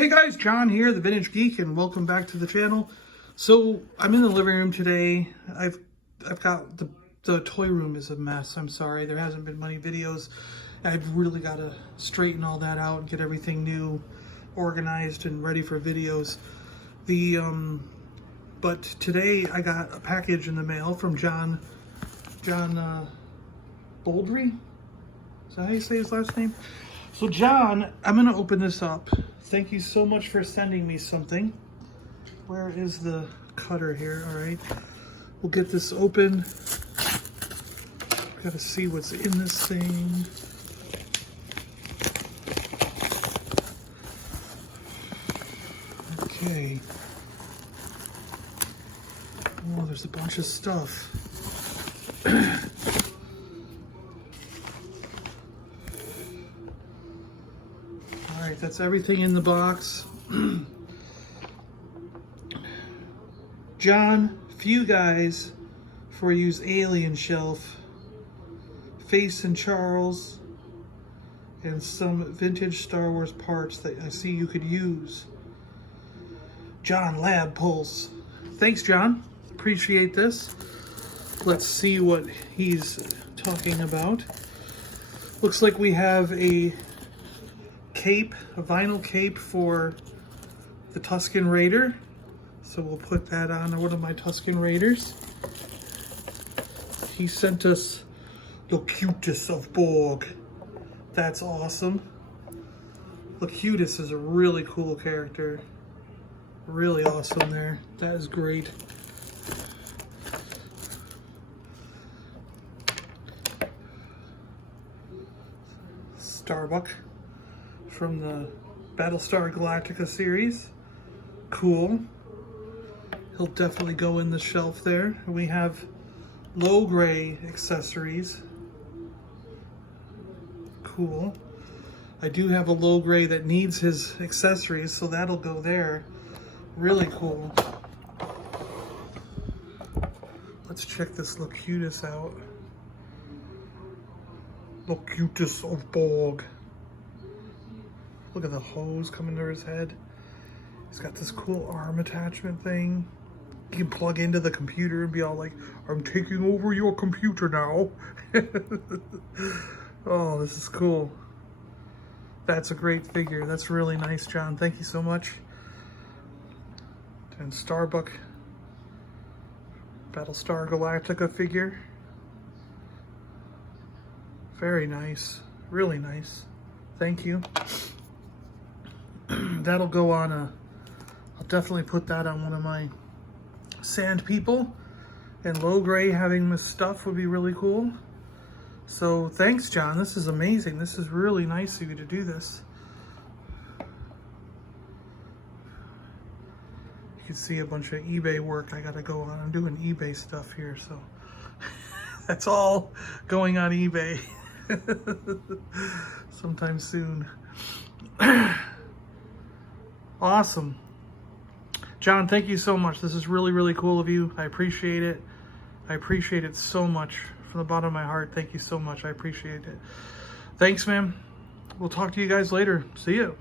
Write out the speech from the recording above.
Hey guys, John here, the Vintage Geek, and welcome back to the channel. So I'm in the living room today. I've got the toy room is a mess. I'm sorry, there hasn't been many videos. I've really got to straighten all that out and get everything new, organized, and ready for videos. But today I got a package in the mail from Jon Boldrey. Is that how you say his last name? So John, I'm gonna open this up. Thank you so much for sending me something. Where is the cutter here? All right, we'll get this open. Gotta see what's in this thing. Okay. Oh, there's a bunch of stuff. All right, that's everything in the box. John, few guys for use alien shelf, Face and Charles, and some vintage Star Wars parts that I see you could use. John Lab Pulse. Thanks, John. Appreciate this. Let's see what he's talking about. Looks like we have a cape, a vinyl cape for the Tusken Raider. So we'll put that on one of my Tusken Raiders. He sent us Locutus of Borg. That's awesome. Locutus is a really cool character. Really awesome there. That is great. Starbuck from the Battlestar Galactica series. Cool. He'll definitely go in the shelf there. We have low gray accessories. Cool. I do have a low gray that needs his accessories, so that'll go there. Really cool. Let's check this Locutus out. Locutus of Borg. Look at the hose coming to his head. He's got this cool arm attachment thing. You can plug into the computer and be all like, I'm taking over your computer now. Oh, this is cool. That's a great figure. That's really nice, John. Thank you so much. And Starbuck Battlestar Galactica figure. Very nice. Really nice. Thank you. That'll go on a... I'll definitely put that on one of my sand people. And low gray having this stuff would be really cool. So thanks, John. This is amazing. This is really nice of you to do this. You can see a bunch of eBay work I gotta go on. I'm doing eBay stuff here, so that's all going on eBay sometime soon. Awesome. John, thank you so much. This is really, really cool of you. I appreciate it. I appreciate it so much. From the bottom of my heart, thank you so much. I appreciate it. Thanks, man. We'll talk to you guys later. See you.